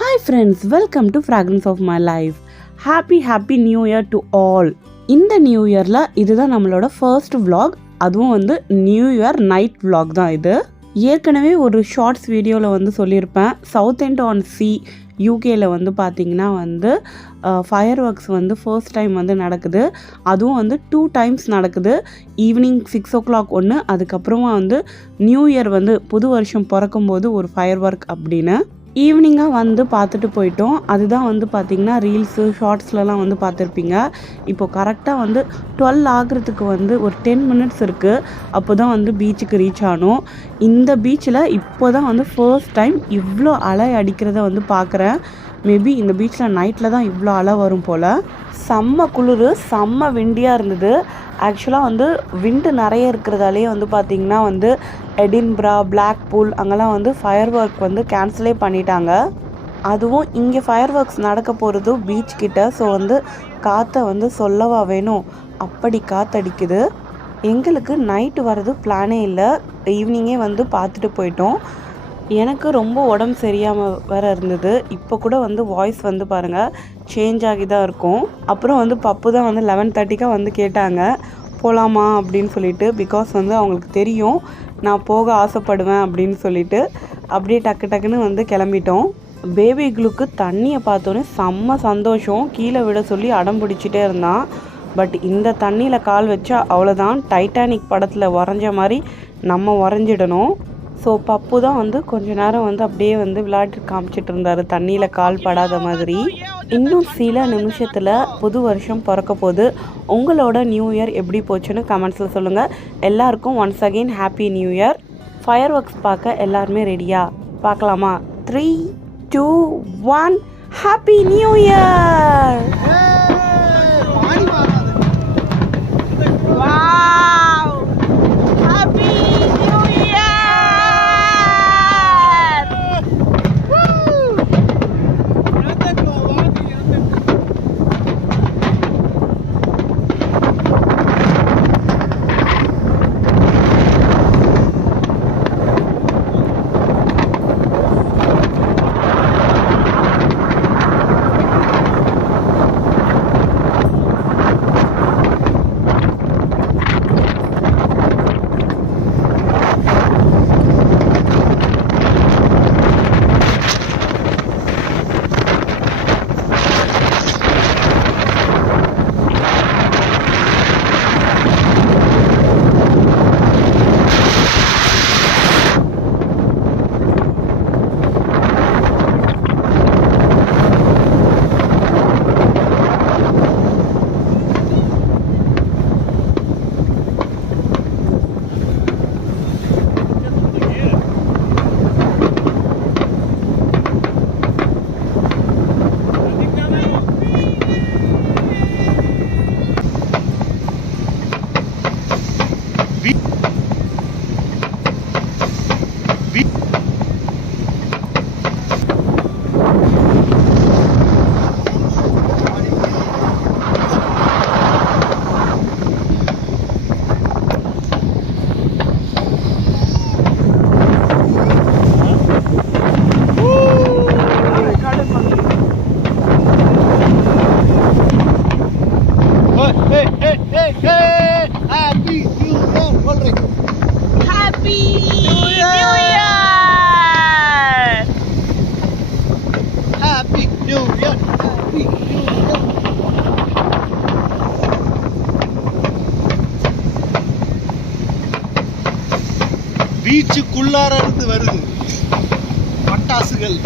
Hi friends, welcome to Fragrance of My Life. Happy New Year to all. இந்த new இயரில் இதுதான் நம்மளோட first vlog. அதுவும் வந்து நியூ இயர் நைட் vlog தான் இது. ஏற்கனவே ஒரு ஷார்ட்ஸ் வீடியோவில் வந்து சொல்லியிருப்பேன். சவுத் எண்ட் ஆன் சி யூகேயில் வந்து பார்த்திங்கன்னா வந்து ஃபயர் ஒர்க்ஸ் வந்து ஃபர்ஸ்ட் டைம் வந்து நடக்குது. அதுவும் வந்து 2 times நடக்குது. ஈவினிங் 6 o'clock ஒன்று, அதுக்கப்புறமா வந்து நியூ இயர் வந்து புது வருஷம் பிறக்கும்போது ஒரு ஃபயர் ஒர்க் அப்படின்னு ஈவினிங்காக வந்து பார்த்துட்டு போயிட்டோம். அதுதான் வந்து பார்த்திங்கன்னா ரீல்ஸு ஷார்ட்ஸ்லலாம் வந்து பார்த்துருப்பீங்க. இப்போது கரெக்டாக வந்து 12 ஆகிறதுக்கு வந்து ஒரு 10 minutes இருக்குது. அப்போ தான் வந்து பீச்சுக்கு ரீச் ஆனோம். இந்த பீச்சில் இப்போ தான் வந்து ஃபர்ஸ்ட் டைம் இவ்வளோ அலை அடிக்கிறத வந்து பார்க்குறேன். மேபி இந்த பீச்சில் நைட்டில் தான் இவ்வளோ அலை வரும் போல். செம்ம குளிர், செம்ம விண்டியாக இருந்தது. ஆக்சுவலாக வந்து விண்டு நிறைய இருக்கிறதாலே வந்து பார்த்திங்கன்னா வந்து எடின்பரா, பிளாக்பூல் அங்கெல்லாம் வந்து ஃபயர் ஒர்க் வந்து கேன்சலே பண்ணிட்டாங்க. அதுவும் இங்கே ஃபயர் ஒர்க்ஸ் நடக்க போகிறது பீச் கிட்ட. ஸோ வந்து காற்றை வந்து சொல்லவா வேணும், அப்படி காற்றடிக்குது. எங்களுக்கு நைட்டு வர்றது பிளானே இல்லை. ஈவினிங்கே வந்து பார்த்துட்டு போயிட்டோம். எனக்கு ரொம்ப உடம்பு சரியாமல் வேறு இருந்தது. இப்போ கூட வந்து வாய்ஸ் வந்து பாருங்கள் சேஞ்ச் ஆகி தான் இருக்கும். அப்புறம் வந்து பப்பு தான் வந்து 11:30க்கு வந்து கேட்டாங்க போகலாமா அப்படின்னு சொல்லிட்டு. பிகாஸ் வந்து அவங்களுக்கு தெரியும் நான் போக ஆசைப்படுவேன் அப்படின்னு சொல்லிட்டு அப்படியே டக்குன்னு வந்து கிளம்பிட்டோம். பேபி க்ளூக்கு தண்ணியை பார்த்தோன்னே செம்ம சந்தோஷம். கீழே விட சொல்லி அடம் பிடிச்சிட்டே இருந்தான். பட் இந்த தண்ணியில் கால் வச்சா அவ்வளோதான், டைட்டானிக் படத்தில் வரைஞ்ச மாதிரி நம்ம வரைஞ்சிடணும். ஸோ பப்பு தான் வந்து கொஞ்ச நேரம் வந்து அப்படியே வந்து விளையாட்டு காமிச்சிட்டு இருந்தார் தண்ணியில் கால் படாத மாதிரி. இன்னும் சில நிமிஷத்தில் புது வருஷம் பிறக்க போகுது. உங்களோட நியூ இயர் எப்படி போச்சுன்னு கமெண்ட்ஸில் சொல்லுங்கள். எல்லாருக்கும் once again happy new year. Fire works பார்க்க எல்லாருமே ரெடியா? பார்க்கலாமா? 3, 2, 1 ஹாப்பி நியூ இயர். பீச்சுக்குள்ளார இருந்து வருது பட்டாசுகள்.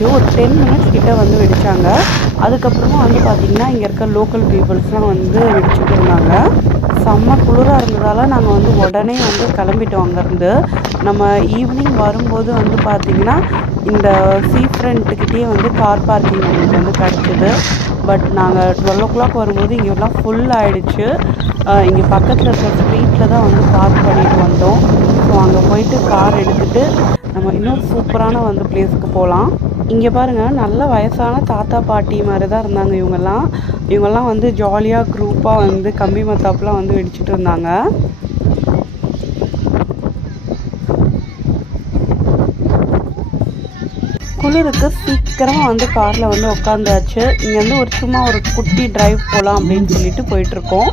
வெடிச்சிச்சு. ஒரு 10 மினிட்ஸ் கிட்ட வந்து வெடித்தாங்க. அதுக்கப்புறமா வந்து பார்த்திங்கன்னா இங்கே இருக்க லோக்கல் பீப்புள்ஸ்லாம் வந்து வெடிச்சுட்டு இருந்தாங்க. செம்ம குளிராக இருந்ததால் நாங்கள் வந்து உடனே வந்து கிளம்பிட்டோம் அங்கேருந்து. நம்ம ஈவினிங் வரும்போது வந்து பார்த்திங்கன்னா இந்த சீ ஃப்ரண்ட்டுக்கிட்டே வந்து கார் பார்க்கிங் எங்களுக்கு வந்து கிடச்சிது. பட் நாங்கள் 12 o'clock வரும்போது இங்கெல்லாம் ஃபுல் ஆகிடுச்சு. இங்கே பக்கத்தில் இருக்கிற ஸ்ட்ரீட்டில் தான் வந்து பார்க் பண்ணிட்டு வந்தோம். ஸோ அங்கே போயிட்டு கார் எடுத்துகிட்டு நம்ம இன்னொரு சூப்பரான வந்து பிளேஸ்க்கு போகலாம். இங்கே பாருங்கள், நல்ல வயசான தாத்தா பாட்டி மாதிரி தான் இருந்தாங்க இவங்கெல்லாம் வந்து ஜாலியாக குரூப்பாக வந்து கம்பி மத்தாப்புலாம் வந்து வெடிச்சிட்டு இருந்தாங்க. குளிருக்கு சீக்கிரமாக வந்து காரில் வந்து உட்காந்தாச்சு. இங்கேருந்து சும்மா ஒரு குட்டி டிரைவ் போகலாம் அப்படின்னு சொல்லிட்டு போயிட்டுருக்கோம்.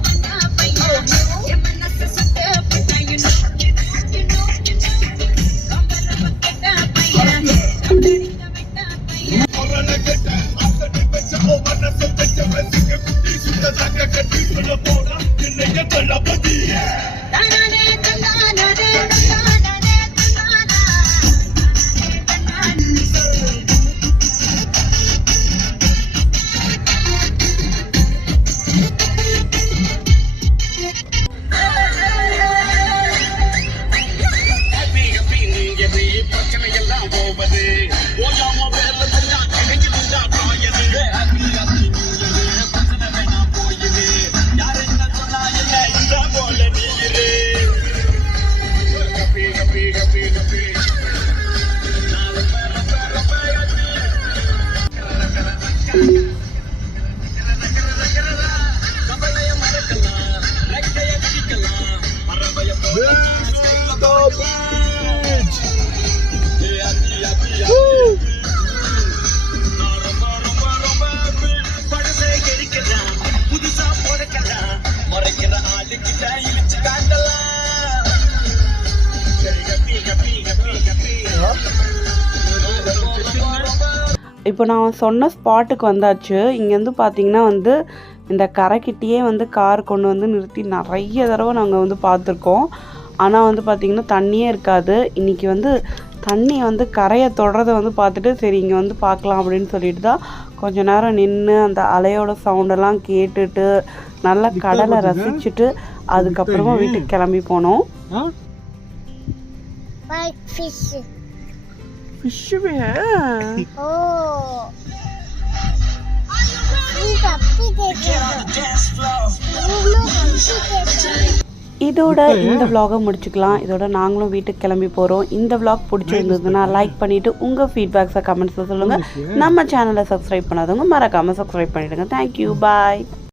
இப்போ நான் சொன்ன ஸ்பாட்டுக்கு வந்தாச்சு. இங்கேருந்து பார்த்தீங்கன்னா வந்து இந்த கரைக்கிட்டேயே வந்து கார் கொண்டு வந்து நிறுத்தி நிறைய தடவை நாங்கள் வந்து பார்த்துருக்கோம். ஆனால் வந்து பார்த்திங்கன்னா தண்ணியே இருக்காது. இன்றைக்கி வந்து தண்ணி வந்து கரையை தொடுறதை வந்து பார்த்துட்டு சரி இங்கே வந்து பார்க்கலாம் அப்படின்னு சொல்லிட்டு தான் கொஞ்சம் நேரம் நின்று அந்த அலையோட சவுண்டெல்லாம் கேட்டுட்டு நல்லா கடலை ரசிச்சுட்டு அதுக்கப்புறமா வீட்டுக்கு கிளம்பி போனோம். இதோட இந்த vlog-ஐ முடிச்சுக்கலாம். இதோட நாங்களும் வீட்டுக்கு கிளம்பி போகிறோம். இந்த vlog பிடிச்சிருந்ததுன்னா லைக் பண்ணிவிட்டு உங்கள் ஃபீட்பேக்ஸை கமெண்ட்ஸில் சொல்லுங்கள். நம்ம சேனலை சப்ஸ்கிரைப் பண்ணாதவங்க மறக்காமல் சப்ஸ்கிரைப் பண்ணிவிடுங்க. தேங்க்யூ, பாய்.